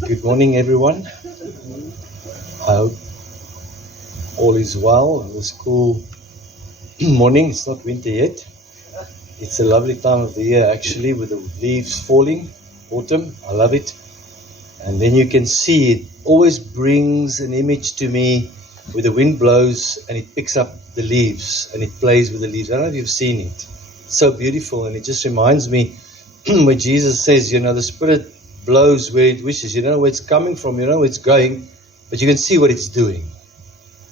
Good morning, everyone. I hope all is well. It was cool morning. It's not winter yet. It's a lovely time of the year, actually, with the leaves falling. Autumn. I love it. And then you can see it always brings an image to me where the wind blows and it picks up the leaves and it plays with the leaves. I don't know if you've seen it. It's so beautiful, and it just reminds me when Jesus says, the Spirit blows where it wishes. You don't know where it's coming from, you don't know where it's going, but you can see what it's doing.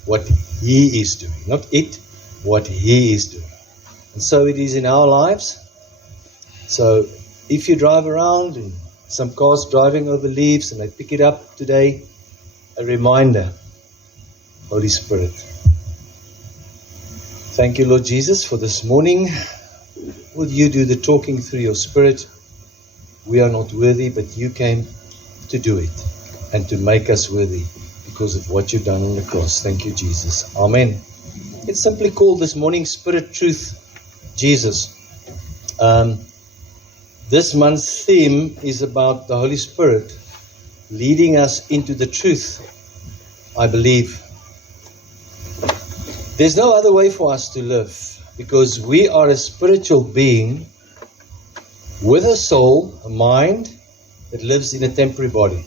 What He is doing. Not it, what He is doing. And so it is in our lives. So if you drive around and some cars driving over leaves and they pick it up today, a reminder, Holy Spirit. Thank you, Lord Jesus, for this morning. Will you do the talking through your Spirit? We are not worthy, but you came to do it and to make us worthy because of what you've done on the cross. Thank you, Jesus. Amen. It's simply called this morning Spirit, Truth, Jesus. This month's theme is about the Holy Spirit leading us into the truth, I believe. There's no other way for us to live because we are a spiritual being with a soul, a mind that lives in a temporary body.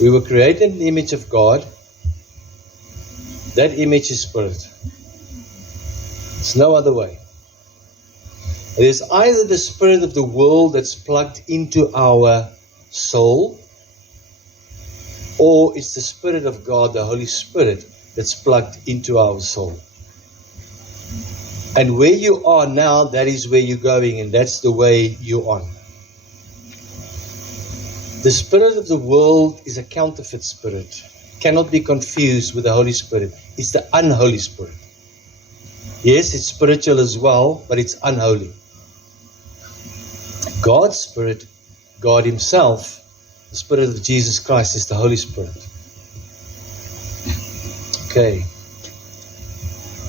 We were created in the image of God. That image is spirit. There's no other way. It is either the spirit of the world that's plugged into our soul, or it's the Spirit of God, the Holy Spirit, that's plugged into our soul. And where you are now, that is where you're going, and that's the way you're on. The spirit of the world is a counterfeit spirit. Cannot be confused with the Holy Spirit. It's the unholy spirit. Yes, it's spiritual as well, but it's unholy. God's Spirit, God Himself, the Spirit of Jesus Christ, is the Holy Spirit. Okay.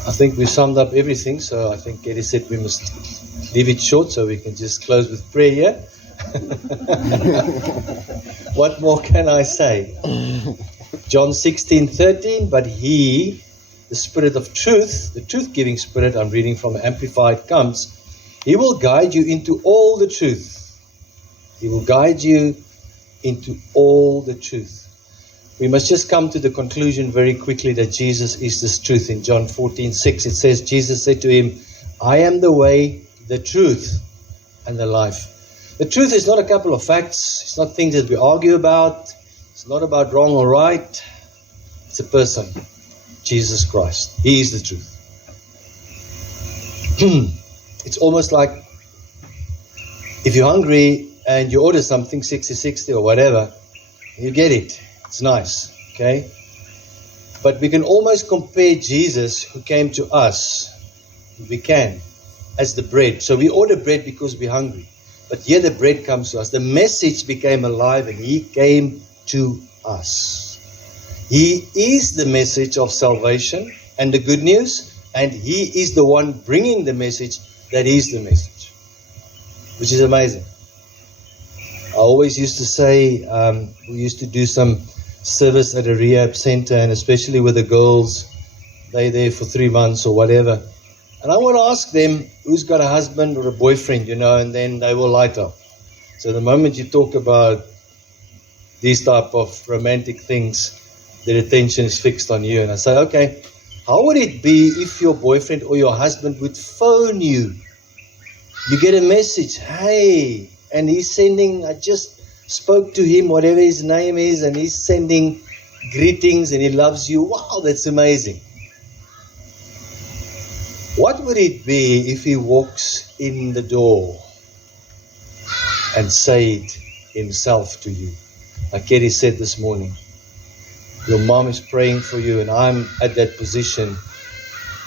I think we've summed up everything, so I think Eddie said we must leave it short so we can just close with prayer here. What more can I say? John 16:13, but He, the Spirit of truth, the truth-giving Spirit, I'm reading from Amplified, comes, He will guide you into all the truth. He will guide you into all the truth. We must just come to the conclusion very quickly that Jesus is this truth. In John 14:6, it says, Jesus said to him, I am the way, the truth, and the life. The truth is not a couple of facts. It's not things that we argue about. It's not about wrong or right. It's a person, Jesus Christ. He is the truth. It's almost like if you're hungry and you order something, 60 or whatever, you get it. It's nice, okay? But we can almost compare Jesus, who came to us, we can, as the bread. So we order bread because we're hungry. But here the bread comes to us. The message became alive and He came to us. He is the message of salvation and the good news, and He is the one bringing the message that is the message, which is amazing. I always used to say, we used to do some service at a rehab center, and especially with the girls, they're there for 3 months or whatever. And I want to ask them, who's got a husband or a boyfriend, and then they will light up. So the moment you talk about these type of romantic things, their attention is fixed on you. And I say, okay, how would it be if your boyfriend or your husband would phone you? You get a message, hey, and he's sending, I just spoke to him, whatever his name is, and he's sending greetings and he loves you. Wow, that's amazing. What would it be if he walks in the door and said himself to you? Like Eddie said this morning, your mom is praying for you and I'm at that position.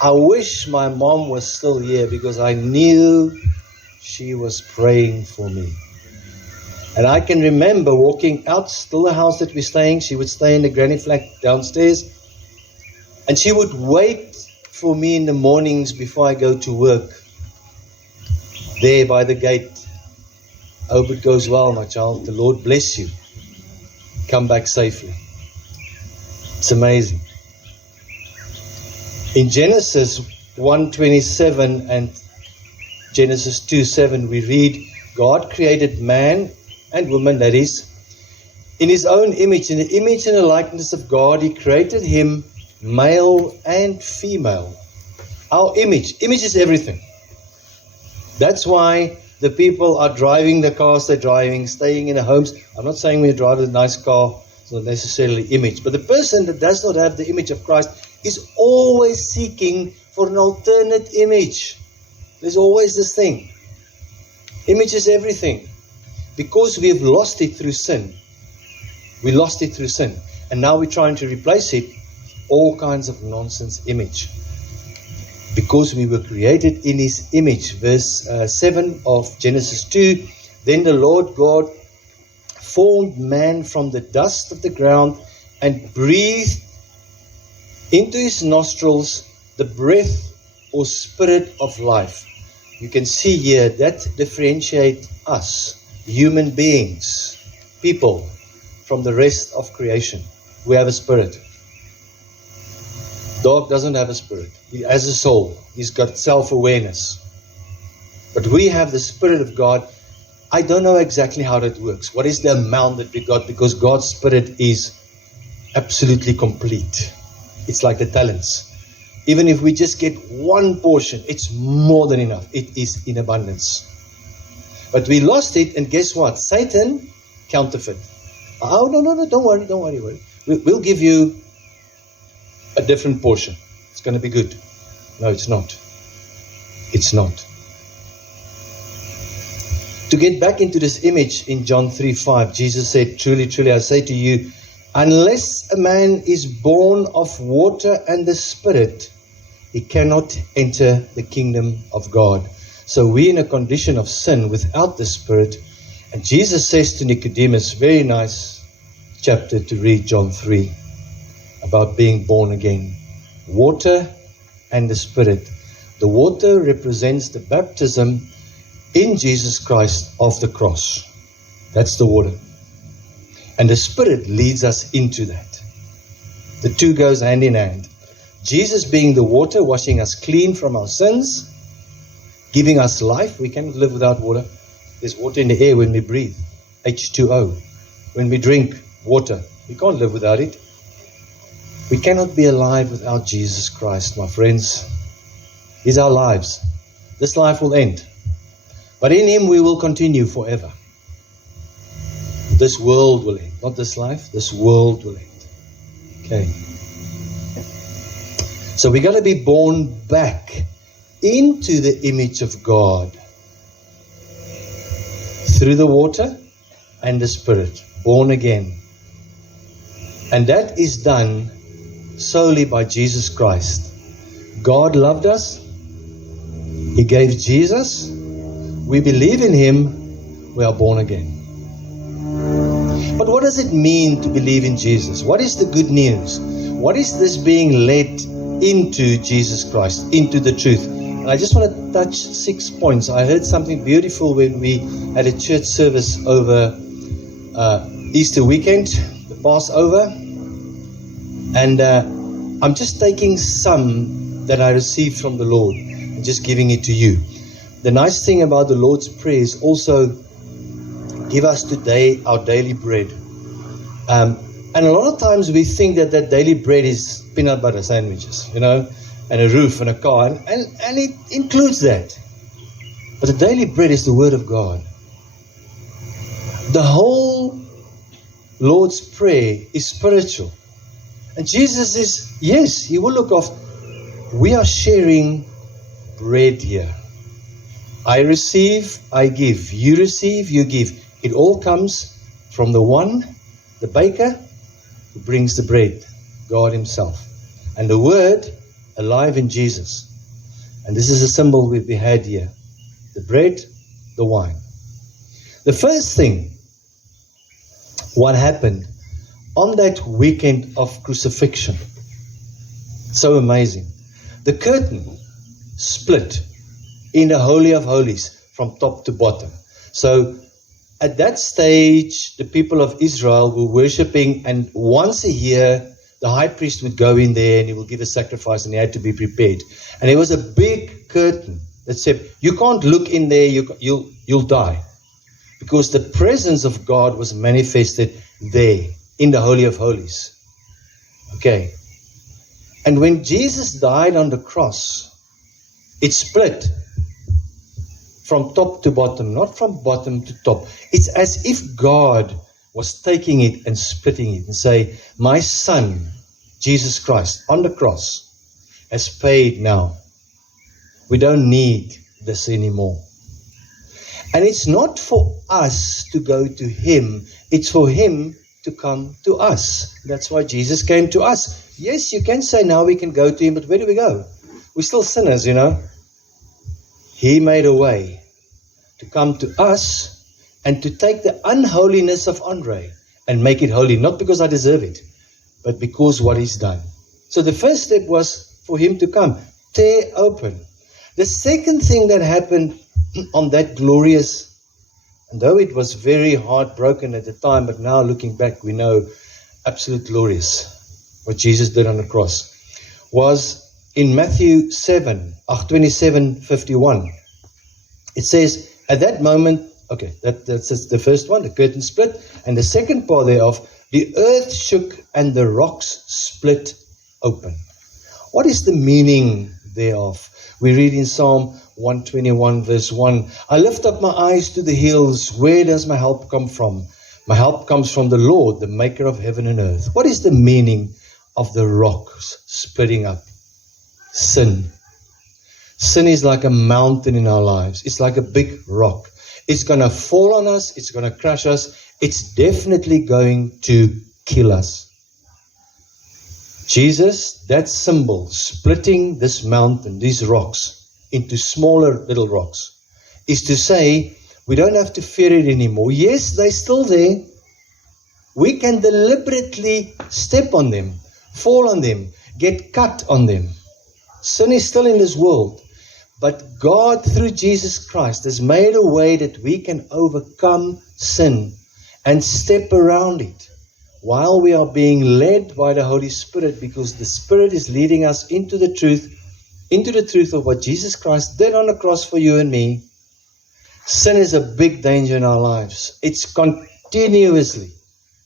I wish my mom was still here because I knew she was praying for me. And I can remember walking out, still the house that we're staying, she would stay in the granny flat downstairs, and she would wait for me in the mornings before I go to work. there by the gate. Hope it goes well, my child. The Lord bless you. Come back safely. It's amazing. In Genesis 1:27 and Genesis 2:7, we read, God created man and woman, that is, in His own image. In the image and the likeness of God, He created him, male and female. Our image. Image is everything. That's why the people are driving the cars they're driving, staying in their homes. I'm not saying when you drive a nice car, it's not necessarily image. But the person that does not have the image of Christ is always seeking for an alternate image. There's always this thing. Image is everything. Because we have lost it through sin. We lost it through sin. And now we're trying to replace it, all kinds of nonsense image. Because we were created in His image. Verse 7 of Genesis 2. Then the Lord God formed man from the dust of the ground and breathed into his nostrils the breath or spirit of life. You can see here that differentiates us, human beings, people, from the rest of creation. We have a spirit. Dog doesn't have a spirit. He has a soul. He's got self-awareness. But we have the Spirit of God. I don't know exactly how that works. What is the amount that we got? Because God's Spirit is absolutely complete. It's like the talents. Even if we just get one portion, it's more than enough. It is in abundance. But we lost it, and guess what? Satan counterfeit. Oh, no, don't worry. We'll give you a different portion. It's going to be good. No, it's not. It's not. To get back into this image in John 3:5, Jesus said, truly, truly, I say to you, unless a man is born of water and the Spirit, he cannot enter the kingdom of God. So we're in a condition of sin without the Spirit. And Jesus says to Nicodemus, very nice chapter to read, John 3, about being born again. Water and the Spirit. The water represents the baptism in Jesus Christ of the cross. That's the water. And the Spirit leads us into that. The two goes hand in hand. Jesus being the water, washing us clean from our sins, giving us life. We cannot live without water. There's water in the air when we breathe. H2O. When we drink water, we can't live without it. We cannot be alive without Jesus Christ, my friends. He's our lives. This life will end. But in Him we will continue forever. This world will end. Not this life, this world will end. Okay. So we got to be born back into the image of God. Through the water and the Spirit. Born again. And that is done solely by Jesus Christ. God loved us. He gave Jesus. We believe in Him. We are born again. But what does it mean to believe in Jesus? What is the good news? What is this being led into Jesus Christ, into the truth? And I just want to touch 6 points. I heard something beautiful when we had a church service over Easter weekend, the Passover. And I'm just taking some that I received from the Lord and just giving it to you. The nice thing about the Lord's Prayer is also give us today our daily bread. And a lot of times we think that daily bread is peanut butter sandwiches, and a roof and a car. And it includes that. But the daily bread is the Word of God. The whole Lord's Prayer is spiritual. And Jesus is, yes, He will look off. We are sharing bread here. I receive, I give. You receive, you give. It all comes from the one, the baker, who brings the bread, God Himself. And the Word, alive in Jesus. And this is a symbol we had here. The bread, the wine. The first thing, what happened on that weekend of crucifixion. So amazing. The curtain split in the Holy of Holies from top to bottom. So at that stage, the people of Israel were worshipping, and once a year, the high priest would go in there and he will give a sacrifice, and he had to be prepared. And there was a big curtain that said, you can't look in there, you'll die. Because the presence of God was manifested there in the Holy of Holies. Okay. And when Jesus died on the cross, it split from top to bottom, not from bottom to top. It's as if God was taking it and splitting it and say, my Son, Jesus Christ, on the cross, has paid now. We don't need this anymore. And it's not for us to go to Him, it's for Him to come to us. That's why Jesus came to us. Yes, you can say now we can go to Him, but where do we go? We're still sinners, you know. He made a way to come to us and to take the unholiness of Andre and make it holy, not because I deserve it, but because what He's done. So the first step was for Him to come, tear open. The second thing that happened on that glorious, and though it was very heartbroken at the time, but now looking back, we know absolute glorious, what Jesus did on the cross, was in Matthew 27:51. It says, at that moment, okay, that's the first one, the curtain split, and the second part thereof, the earth shook and the rocks split open. What is the meaning thereof? We read in Psalm 121 verse 1, I lift up my eyes to the hills. Where does my help come from? My help comes from the Lord, the maker of heaven and earth. What is the meaning of the rocks splitting up? Sin. Sin is like a mountain in our lives. It's like a big rock. It's going to fall on us. It's going to crush us. It's definitely going to kill us. Jesus, that symbol, splitting this mountain, these rocks, into smaller little rocks, is to say, we don't have to fear it anymore. Yes, they're still there. We can deliberately step on them, fall on them, get cut on them. Sin is still in this world. But God, through Jesus Christ, has made a way that we can overcome sin and step around it while we are being led by the Holy Spirit, because the Spirit is leading us into the truth of what Jesus Christ did on the cross for you and me. Sin is a big danger in our lives. It's continuously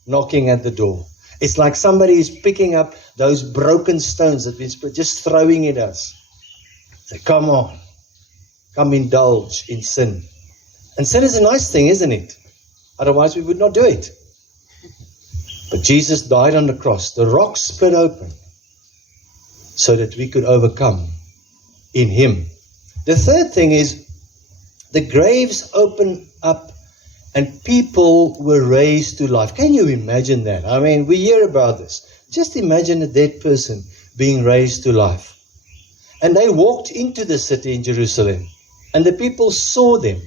knocking at the door. It's like somebody is picking up those broken stones that we've been just throwing at us. Say, come on, come indulge in sin. And sin is a nice thing, isn't it? Otherwise we would not do it. But Jesus died on the cross. The rocks split open so that we could overcome in Him. The third thing is the graves opened up and people were raised to life. Can you imagine that? I mean, we hear about this. Just imagine a dead person being raised to life. And they walked into the city in Jerusalem and the people saw them.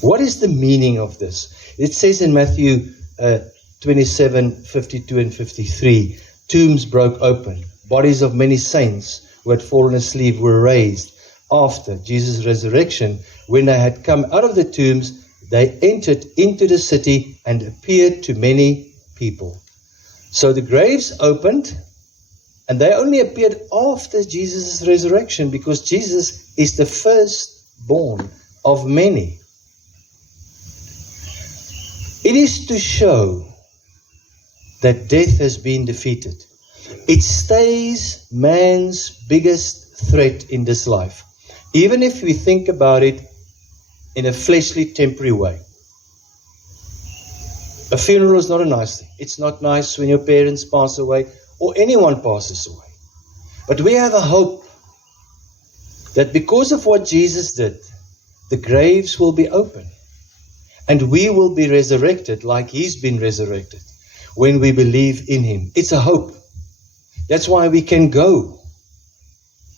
What is the meaning of this? It says in Matthew 27:52 and 53, tombs broke open. Bodies of many saints who had fallen asleep were raised. After Jesus' resurrection, when they had come out of the tombs, they entered into the city and appeared to many people. So the graves opened, and they only appeared after Jesus' resurrection, because Jesus is the firstborn of many. It is to show that death has been defeated. It stays man's biggest threat in this life, even if we think about it in a fleshly, temporary way. A funeral is not a nice thing. It's not nice when your parents pass away or anyone passes away. But we have a hope that because of what Jesus did, the graves will be open. And we will be resurrected like He's been resurrected when we believe in Him. It's a hope. That's why we can go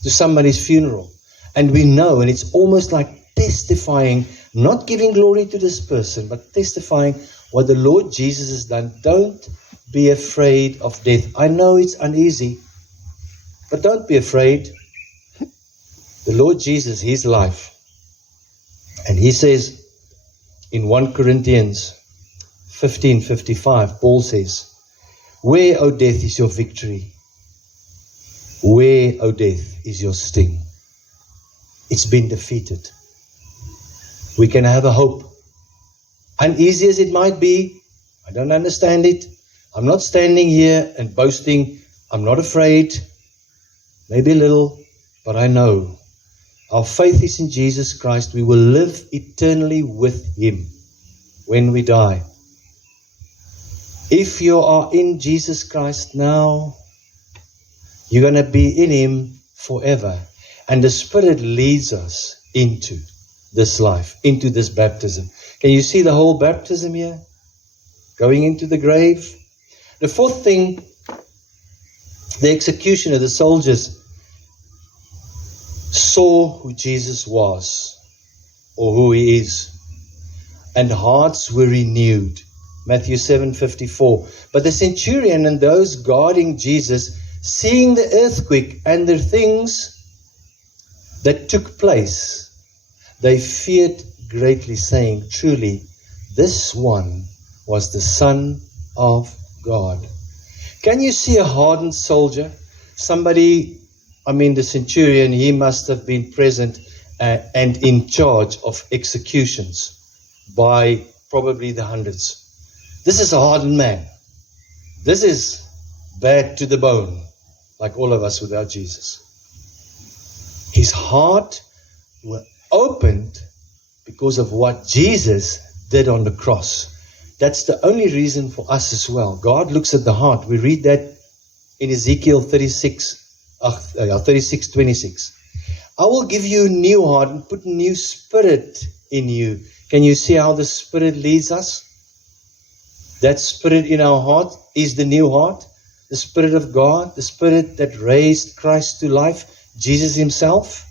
to somebody's funeral. And we know, and it's almost like testifying, not giving glory to this person, but testifying what the Lord Jesus has done. Don't be afraid of death. I know it's uneasy, but don't be afraid. The Lord Jesus, His life And he says in 1 Corinthians 15:55, Paul says, "Where, O death, is your victory? Where, O death, is your sting?" It's been defeated. We can have a hope. Uneasy as it might be, I don't understand it. I'm not standing here and boasting. I'm not afraid. Maybe a little, but I know our faith is in Jesus Christ. We will live eternally with Him when we die. If you are in Jesus Christ now, you're going to be in Him forever. And the Spirit leads us into this life, into this baptism. Can you see the whole baptism here? Going into the grave. The fourth thing, the executioner, the soldiers, saw who Jesus was, or who He is, and hearts were renewed. Matthew 7:54. But the centurion and those guarding Jesus, seeing the earthquake and the things that took place, they feared greatly, saying, "Truly, this one was the Son of God." Can you see a hardened soldier? Somebody, the centurion, he must have been present and in charge of executions by probably the hundreds. This is a hardened man. This is bad to the bone, like all of us without Jesus. His heart was opened because of what Jesus did on the cross. That's the only reason for us as well. God looks at the heart. We read that in Ezekiel 36:26. "I will give you a new heart and put a new spirit in you." Can you see how the Spirit leads us? That Spirit in our heart is the new heart. The Spirit of God, the Spirit that raised Christ to life, Jesus Himself.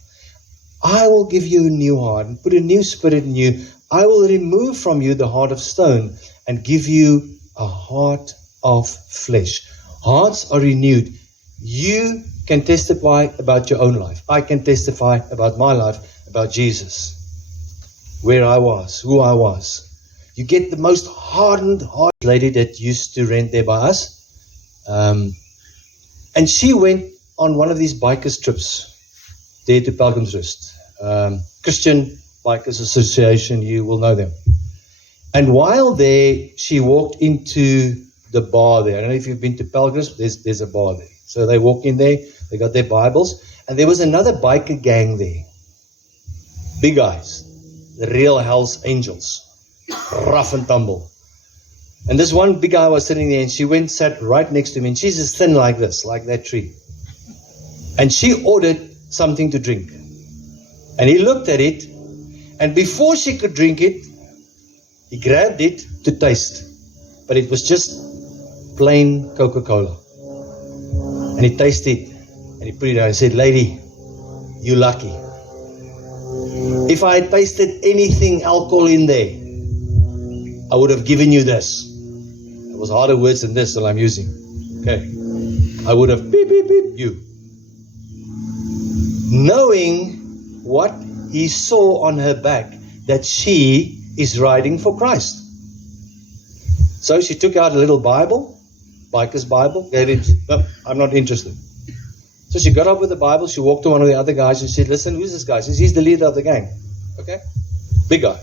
"I will give you a new heart and put a new spirit in you. I will remove from you the heart of stone and give you a heart of flesh." Hearts are renewed. You can testify about your own life. I can testify about my life, about Jesus. Where I was, who I was. You get the most hardened lady that used to rent there by us. And she went on one of these bikers trips there to Pelgrimsrust. Christian Bikers Association, you will know them. And while there, she walked into the bar there. I don't know if you've been to Pelgrims, there's a bar there. So they walk in there, they got their Bibles, and there was another biker gang there. Big guys, the real Hell's Angels, rough and tumble. And this one big guy was sitting there, and she went, sat right next to him, and she's just thin like this, like that tree. And she ordered something to drink. And he looked at it, and before she could drink it, he grabbed it to taste. But it was just plain Coca-Cola. And he tasted it, and he put it down and said, "Lady, you lucky. If I had tasted anything alcohol in there, I would have given you this." It was harder words than this that I'm using. Okay. I would have beep, beep, beep you. Knowing what he saw on her back, that she is riding for Christ. So she took out a little Bible, biker's Bible, gave it, "No, I'm not interested." So she got up with the Bible, she walked to one of the other guys and said, "Listen, who's this guy?" She says, "He's the leader of the gang." Okay? Big guy.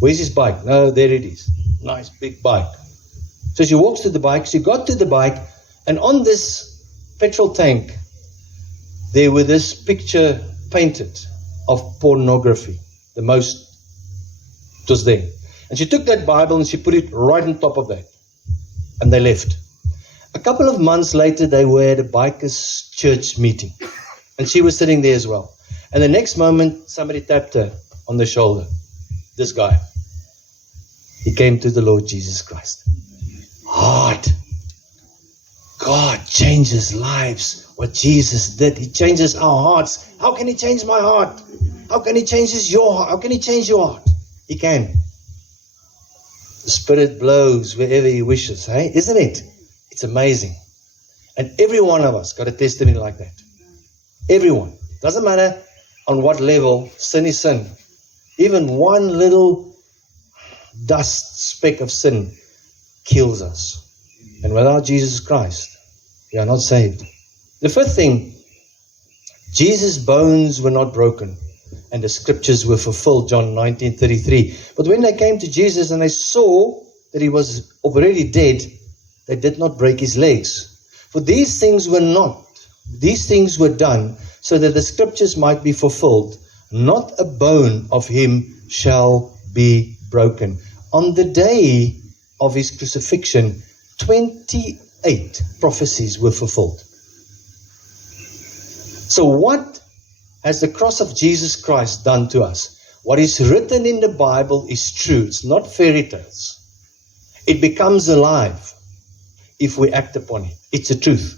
"Where's his bike?" "No, there it is." Nice big bike. So she walks to the bike, she got to the bike, and on this petrol tank, there were this picture painted of pornography. It was there. And she took that Bible and she put it right on top of that. And they left. A couple of months later, they were at a bikers church meeting. And she was sitting there as well. And the next moment, somebody tapped her on the shoulder. This guy. He came to the Lord Jesus Christ. Hard. God changes lives. What Jesus did, He changes our hearts. How can He change my heart? How can He change your heart? How can He change your heart? He can. The Spirit blows wherever He wishes, hey? Isn't it? It's amazing. And every one of us got a testimony like that. Everyone. Doesn't matter on what level, sin is sin. Even one little dust speck of sin kills us. And without Jesus Christ, we are not saved. The fifth thing, Jesus' bones were not broken, and the scriptures were fulfilled, John 19:33. But when they came to Jesus and they saw that he was already dead, they did not break his legs. For these things were done so that the scriptures might be fulfilled. Not a bone of him shall be broken. On the day of his crucifixion, 28 prophecies were fulfilled. So what has the cross of Jesus Christ done to us? What is written in the Bible is true. It's not fairy tales. It becomes alive if we act upon it. It's the truth.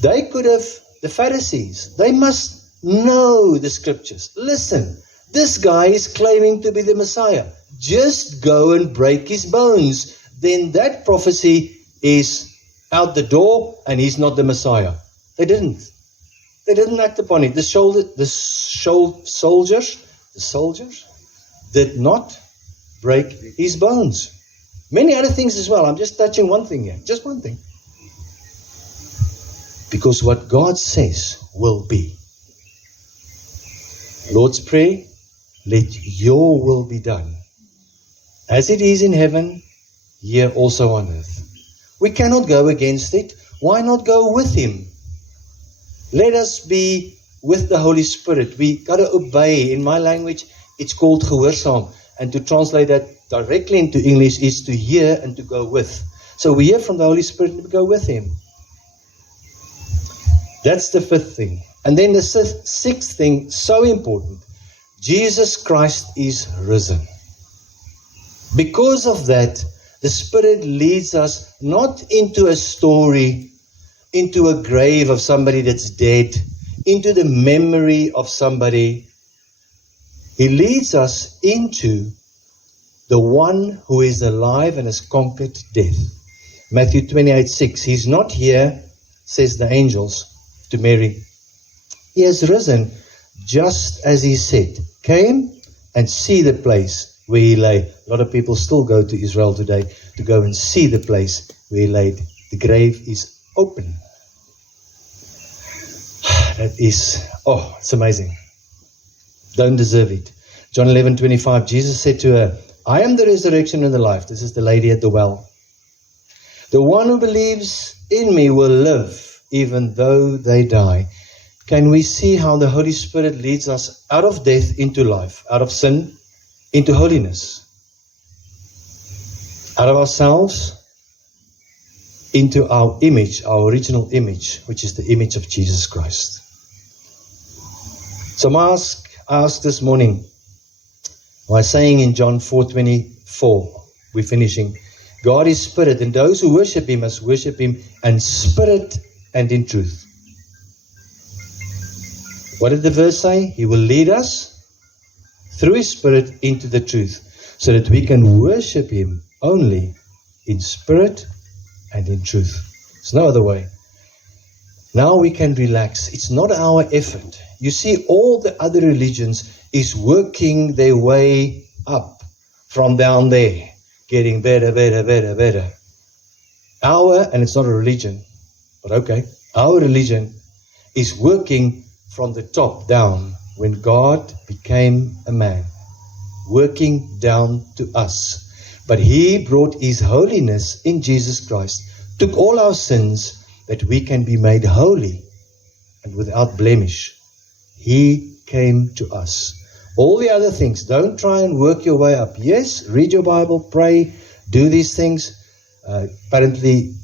The Pharisees, they must know the scriptures. Listen, this guy is claiming to be the Messiah. Just go and break his bones. Then that prophecy is out the door and he's not the Messiah. They didn't act upon it. The soldiers did not break his bones. Many other things as well. I'm just touching one thing here. Just one thing. Because what God says will be. Lord's Prayer, let your will be done. As it is in heaven, here also on earth. We cannot go against it. Why not go with him? Let us be with the Holy Spirit. We got to obey. In my language, it's called gehoorsaam. And to translate that directly into English is to hear and to go with. So we hear from the Holy Spirit and we go with him. That's the fifth thing. And then the sixth thing, so important. Jesus Christ is risen. Because of that, the Spirit leads us not into a story, into a grave of somebody that's dead, into the memory of somebody. He leads us into the one who is alive and has conquered death. Matthew 28:6. He's not here, says the angels to Mary. He has risen, just as he said. Came and see the place where he lay. A lot of people still go to Israel today to go and see the place where he laid. The grave is open. That is, it's amazing. Don't deserve it. John 11:25, Jesus said to her, I am the resurrection and the life. This is the lady at the well. The one who believes in me will live, even though they die. Can we see how the Holy Spirit leads us out of death into life, out of sin into holiness, out of ourselves into our image, our original image, which is the image of Jesus Christ. So I ask this morning, by saying in John 4:24, we're finishing, God is spirit, and those who worship him must worship him in spirit and in truth. What did the verse say? He will lead us through his spirit into the truth, so that we can worship him only in spirit and in truth. There's no other way. Now we can relax. It's not our effort. You see, all the other religions is working their way up from down there, getting better. And it's not a religion, but okay, our religion is working from the top down when God became a man, working down to us. But he brought his holiness in Jesus Christ, took all our sins that we can be made holy and without blemish. He came to us. All the other things, don't try and work your way up. Yes, read your Bible, pray, do these things. Apparently,